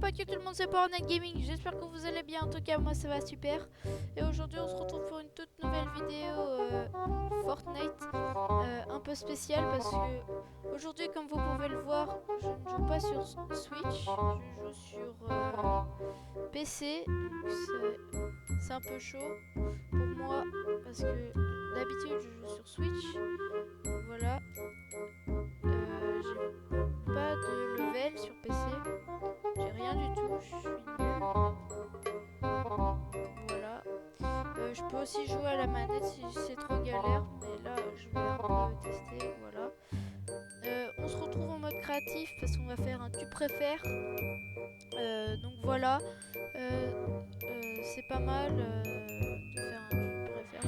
pas que tout le monde, c'est Powernet Gaming. J'espère que vous allez bien. En tout cas, moi ça va super. Et aujourd'hui, on se retrouve pour une toute nouvelle vidéo Fortnite, un peu spéciale parce que aujourd'hui, comme vous pouvez le voir, je ne joue pas sur Switch, je joue sur PC. C'est un peu chaud pour moi parce que d'habitude, je joue sur Switch. Voilà. J'ai pas de level sur PC. J'ai rien du tout, je suis nulle. Voilà. Je peux aussi jouer à la manette si c'est trop galère, mais là je vais un peu tester. Voilà. On se retrouve en mode créatif parce qu'on va faire un tu préfères. Donc voilà. C'est pas mal de faire un tu préfères.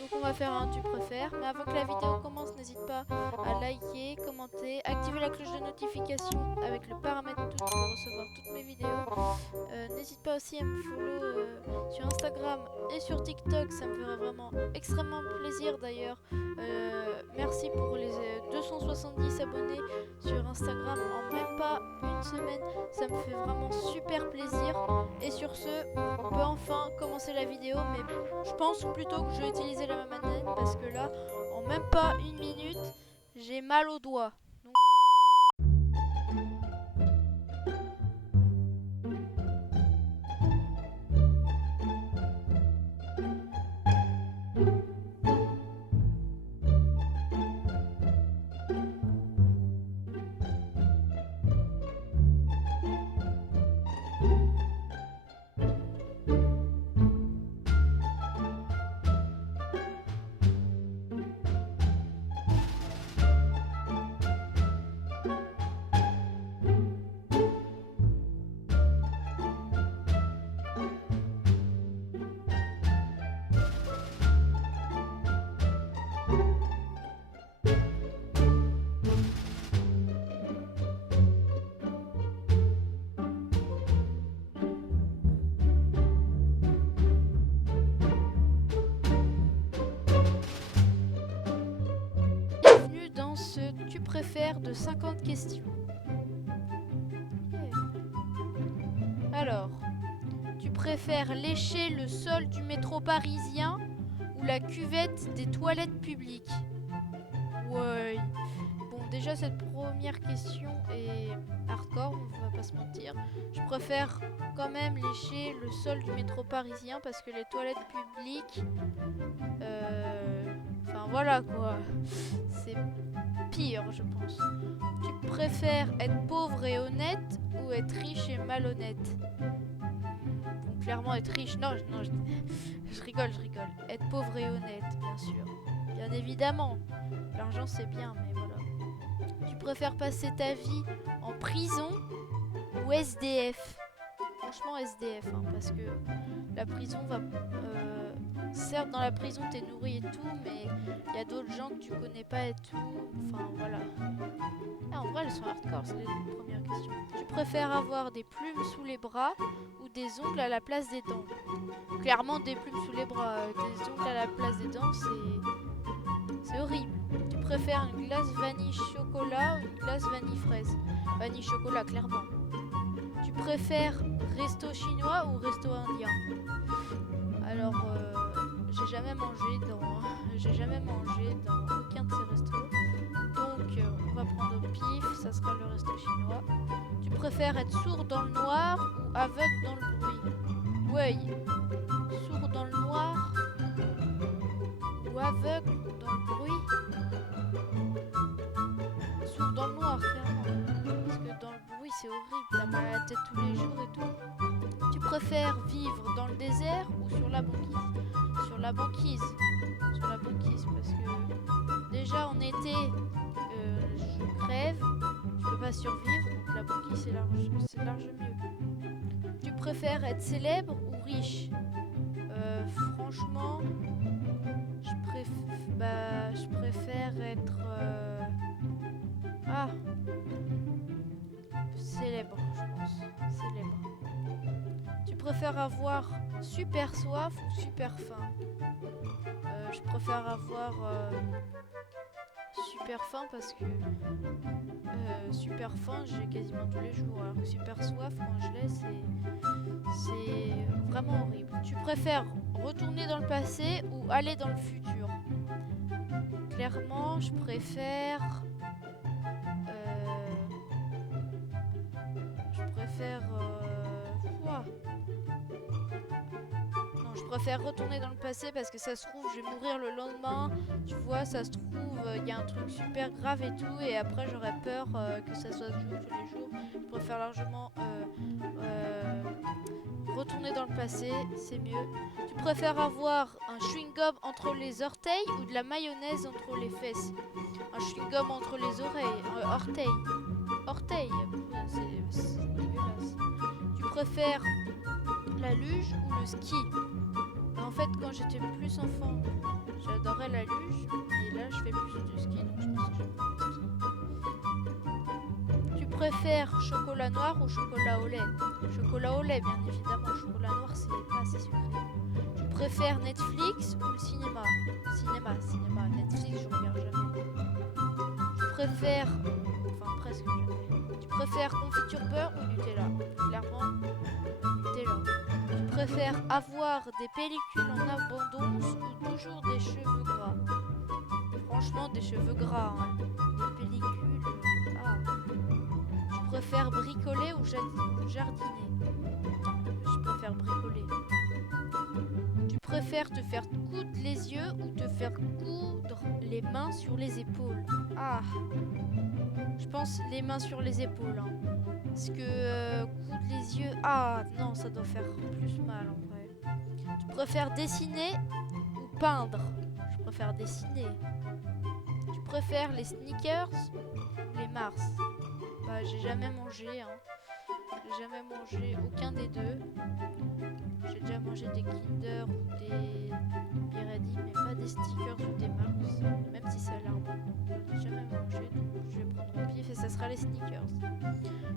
Donc on va faire un tu préfères. Mais avant que la vidéo commence, n'hésite pas à liker, commenter, activer la cloche de notification avec le paramètre tout pour recevoir toutes mes vidéos. N'hésite pas aussi à me follow sur Instagram et sur TikTok, ça me ferait vraiment extrêmement plaisir d'ailleurs. Merci pour les 270 abonnés sur Instagram en même pas une semaine, ça me fait vraiment super plaisir. Et sur ce, on peut enfin commencer la vidéo, mais je pense plutôt que je vais utiliser la manette parce que là, en même pas une minute, j'ai mal aux doigts. Bienvenue dans ce tu préfères de 50 questions. Alors, tu préfères lécher le sol du métro parisien ou la cuvette des toilettes publiques? Ouais. Bon, déjà cette première question est hardcore, on va pas se mentir. Je préfère quand même lécher le sol du métro parisien parce que les toilettes publiques, enfin voilà quoi, c'est pire je pense. Tu préfères être pauvre et honnête ou être riche et malhonnête? Bon, clairement être riche, non, je rigole. Être pauvre et honnête, bien sûr. Bien évidemment, l'argent c'est bien, mais voilà. Tu préfères passer ta vie en prison ou SDF? Franchement SDF, hein, parce que la prison va... certes, dans la prison, t'es nourri et tout, mais il y a d'autres gens que tu connais pas et tout. Enfin, voilà. Ah, en vrai, elles sont hardcore, c'est les premières questions. Tu préfères avoir des plumes sous les bras ou des ongles à la place des dents? Clairement, des plumes sous les bras, des ongles à la place des dents, c'est horrible. Tu préfères une glace vanille chocolat ou une glace vanille fraise? Vanille chocolat, clairement. Tu préfères resto chinois ou resto indien? Alors, j'ai jamais mangé dans aucun de ces restos. Donc, on va prendre au pif, ça sera le resto chinois. Tu préfères être sourd dans le noir ou aveugle dans le bruit? Ouais, sourd dans le noir ou aveugle dans le bruit? Sourd dans le noir, clairement. Parce que dans le bruit, c'est horrible, t'as mal à la tête tous les jours et tout. Tu préfères vivre dans le désert ou sur la banquise? Sur la banquise. Sur la banquise, parce que déjà en été, je crève, je peux pas survivre, donc la banquise c'est large mieux. Tu préfères être célèbre ou riche? Franchement, je préfère être célèbre, je pense. Célèbre. Tu préfères avoir super soif ou super faim? Je préfère avoir super faim parce que super faim j'ai quasiment tous les jours, alors que super soif quand je l'ai c'est vraiment horrible. Tu préfères retourner dans le passé ou aller dans le futur? Clairement, je préfère ouah. Non, je préfère retourner dans le passé parce que ça se trouve, je vais mourir le lendemain. Tu vois, ça se trouve, il y a un truc super grave et tout. Et après, j'aurais peur que ça soit joué tous les jours. Je préfère largement retourner dans le passé, c'est mieux. Tu préfères avoir un chewing-gum entre les orteils ou de la mayonnaise entre les fesses? Un chewing-gum entre les oreilles, orteils. Orteils, c'est dégueulasse. Tu préfères la luge ou le ski? En fait, quand j'étais plus enfant, j'adorais la luge. Et là, je fais plus de ski, donc je pense que je vais prendre le ski. Tu préfères chocolat noir ou chocolat au lait? Chocolat au lait, bien évidemment. Chocolat noir, c'est pas assez sucré. Tu préfères Netflix ou le cinéma? Cinéma. Netflix, je regarde jamais. Tu préfères... Enfin, presque jamais. Tu préfères confiture beurre ou Nutella? Clairement, Nutella. Tu préfères avoir des pellicules en abondance ou toujours des cheveux gras? Franchement, des cheveux gras, hein. Des pellicules... Ah. Tu préfères bricoler ou jardiner? Je préfère bricoler. Tu préfères te faire coudre les yeux ou te faire coudre les mains sur les épaules? Ah, je pense les mains sur les épaules, hein. Parce que coudre les yeux... Ah, non, ça doit faire plus mal en vrai. Tu préfères dessiner ou peindre? Je préfère dessiner. Tu préfères les sneakers ou les Mars? Bah, j'ai jamais mangé, hein. J'ai jamais mangé aucun des deux. J'ai déjà mangé des Kinder ou des Pirelli, mais pas des stickers ou des Mars. Même si ça a l'air bon. J'ai jamais mangé, donc je vais prendre au pif et ça sera les sneakers.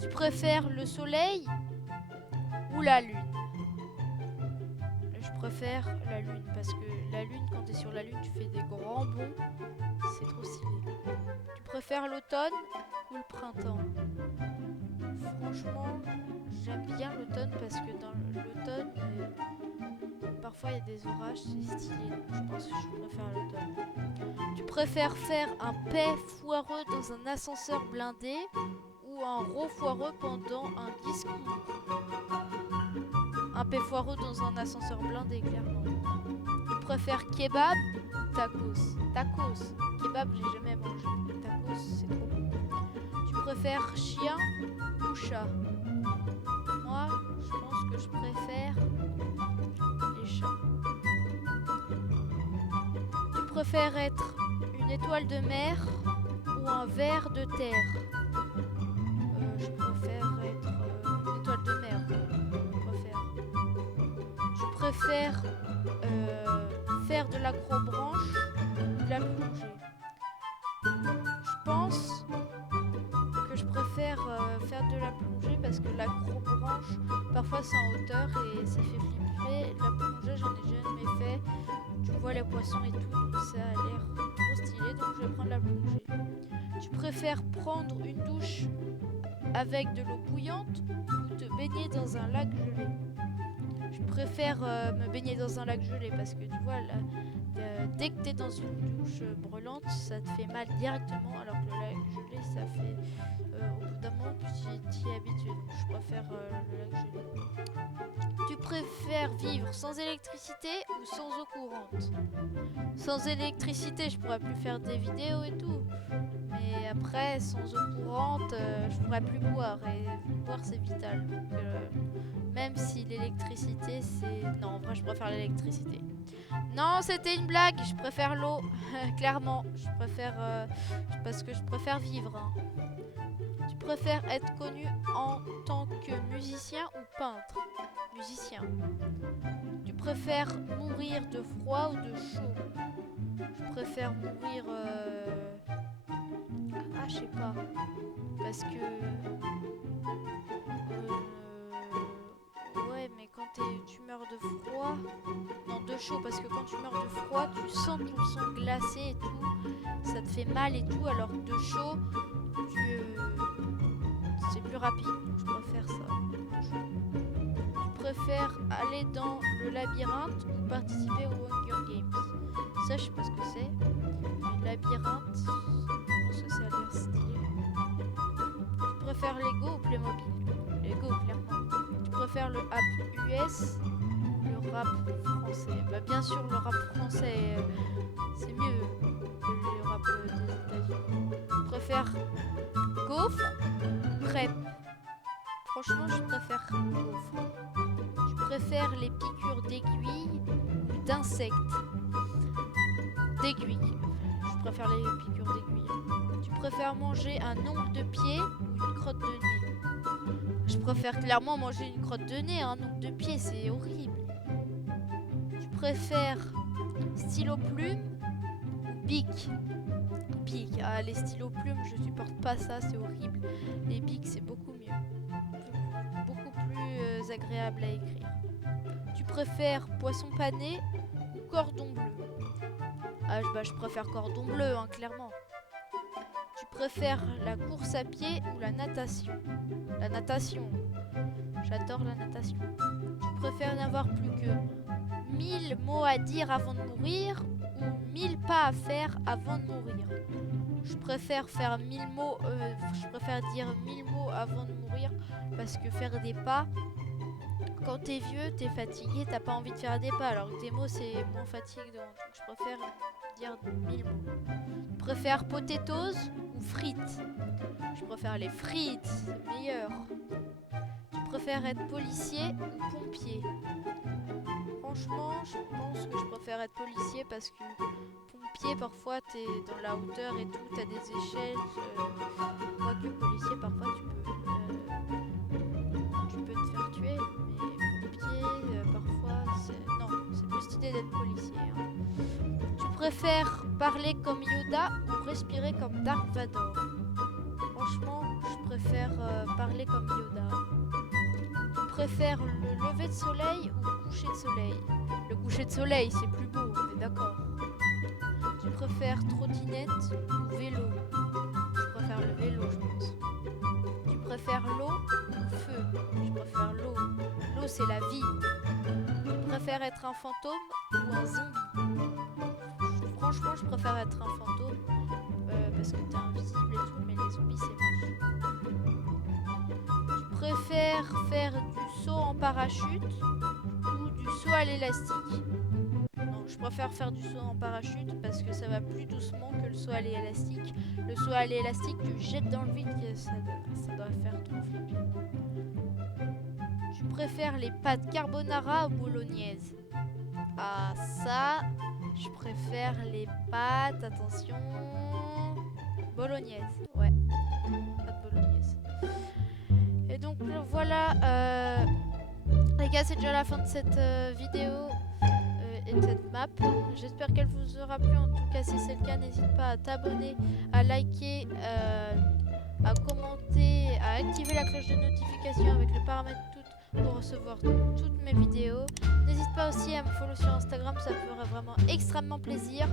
Tu préfères le soleil ou la lune? Je préfère la lune parce que la lune, quand t'es sur la lune, tu fais des grands bonds. C'est trop stylé. Tu préfères l'automne ou le printemps? Franchement, j'aime bien l'automne parce que dans l'automne, parfois il y a des orages, c'est stylé. Donc je pense que je préfère l'automne. Tu préfères faire un paix foireux dans un ascenseur blindé ou un rot foireux pendant un discours? Un paix foireux dans un ascenseur blindé, clairement. Tu préfères kebab ou tacos? Tacos. Kebab, j'ai jamais mangé. Tacos, c'est trop bon. Tu préfères chien ou chat? Moi, je pense que je préfère les chats. Tu préfères être une étoile de mer ou un ver de terre? Je préfère être une étoile de mer. Je préfère faire de l'acrobranche ou de la plongée. Je pense que je préfère faire de la plongée parce que l'acrobranche, parfois c'est en hauteur et ça fait flipper. La plongée, j'en ai jamais fait. Tu vois les poissons et tout, donc ça a l'air trop stylé, donc je vais prendre la plongée. Tu préfères prendre une douche avec de l'eau bouillante ou te baigner dans un lac gelé? Je préfère me baigner dans un lac gelé parce que tu vois, là, dès que tu es dans une douche brûlante, ça te fait mal directement, alors que le lac gelé, ça fait au bout d'un moment, tu t'y es habitué. Donc je préfère le lac gelé. Tu préfères vivre sans électricité ou sans eau courante? Sans électricité, je pourrais plus faire des vidéos et tout. Mais après, sans eau courante, je pourrais plus boire. Et boire, c'est vital. Donc, même si l'électricité, c'est... Non, en vrai, je préfère l'électricité. Non, c'était une blague. Je préfère l'eau. Clairement. Je préfère... parce que je préfère vivre, hein. Tu préfères être connu en tant que musicien ou peintre? Musicien. Tu préfères mourir de froid ou de chaud? Je préfère mourir... Ah, je sais pas. Parce que... Ouais, mais quand tu meurs de froid... Non, de chaud, parce que quand tu meurs de froid, tu sens ton sang glacé et tout. Ça ça te fait mal et tout, alors que de chaud, c'est plus rapide. Je préfère ça. Tu préfères aller dans le labyrinthe ou participer au Hunger Games? Ça, je sais pas ce que c'est. Mais labyrinthe, je pense que ça a l'air stylé. Tu préfères Lego ou Playmobil? Lego, clairement. Tu préfères le rap US ou le rap français? Bah, bien sûr, le rap français, c'est mieux que le rap des États-Unis. Tu préfères gaufre ou crêpe? Franchement, je préfère gaufre. Tu préfères les piqûres d'aiguilles ou d'insectes? D'aiguilles. Je préfère les piqûres d'aiguilles. Tu préfères manger un ongle de pied ou une crotte de nez? Je préfère clairement manger une crotte de nez, un ongle de pied, c'est horrible. Tu préfères stylo plume ou bic? Bic. Ah, les stylos plumes, je supporte pas ça, c'est horrible. Les bics, c'est beaucoup mieux. Beaucoup plus agréable à écrire. Tu préfères poisson pané ou cordon bleu? Ah, je préfère cordon bleu, hein, clairement. Tu préfères la course à pied ou la natation? La natation. J'adore la natation. Tu préfères n'avoir plus que 1000 mots à dire avant de mourir ou 1000 pas à faire avant de mourir? Je préfère faire 1000 mots, je préfère dire 1000 mots avant de mourir parce que faire des pas, quand t'es vieux, t'es fatigué, t'as pas envie de faire des pas, alors que des mots c'est moins fatigant. Donc je préfère dire 1000 mots. Je préfère potatoes ou frites? Je préfère les frites, c'est meilleur. Tu préfères être policier ou pompier? Franchement, je pense que je préfère être policier parce que pompier, parfois, t'es dans la hauteur et tout, t'as des échelles. Quoique policier, parfois, tu peux te faire tuer. Mais pompier, parfois, c'est... Non, c'est plus stylé d'être policier. Hein. Tu préfères parler comme Yoda ou respirer comme Dark Vador? Franchement, je préfère parler comme Yoda. Tu préfères le lever de soleil ou le coucher de soleil? Le coucher de soleil, c'est plus beau, on est d'accord. Tu préfères trottinette ou vélo? Je préfère le vélo, je pense. Tu préfères l'eau ou feu? Je préfère l'eau. L'eau, c'est la vie. Tu préfères être un fantôme ou un zombie? Franchement, je préfère être un fantôme parce que t'es invisible et tout, mais les zombies, c'est moche. Tu préfères faire du saut en parachute ou du saut à l'élastique? Non, je préfère faire du saut en parachute parce que ça va plus doucement que le saut à l'élastique. Le saut à l'élastique, tu jettes dans le vide, ça doit faire trop flipper. Tu préfères les pâtes carbonara ou bolognaise? Ah, ça, je préfère les pâtes, attention, bolognaise, ouais, pâtes bolognaise. Et donc voilà, les gars, c'est déjà la fin de cette vidéo et de cette map. J'espère qu'elle vous aura plu. En tout cas, si c'est le cas, n'hésite pas à t'abonner, à liker, à commenter, à activer la cloche de notification avec le paramètre toutes pour recevoir toutes mes vidéos. N'hésite pas aussi à me follow sur Instagram, ça me ferait vraiment extrêmement plaisir.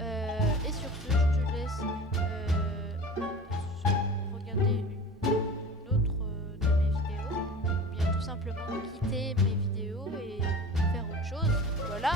Et sur ce, je te laisse regarder une autre de mes vidéos, ou bien tout simplement quitter mes vidéos et faire autre chose. Voilà.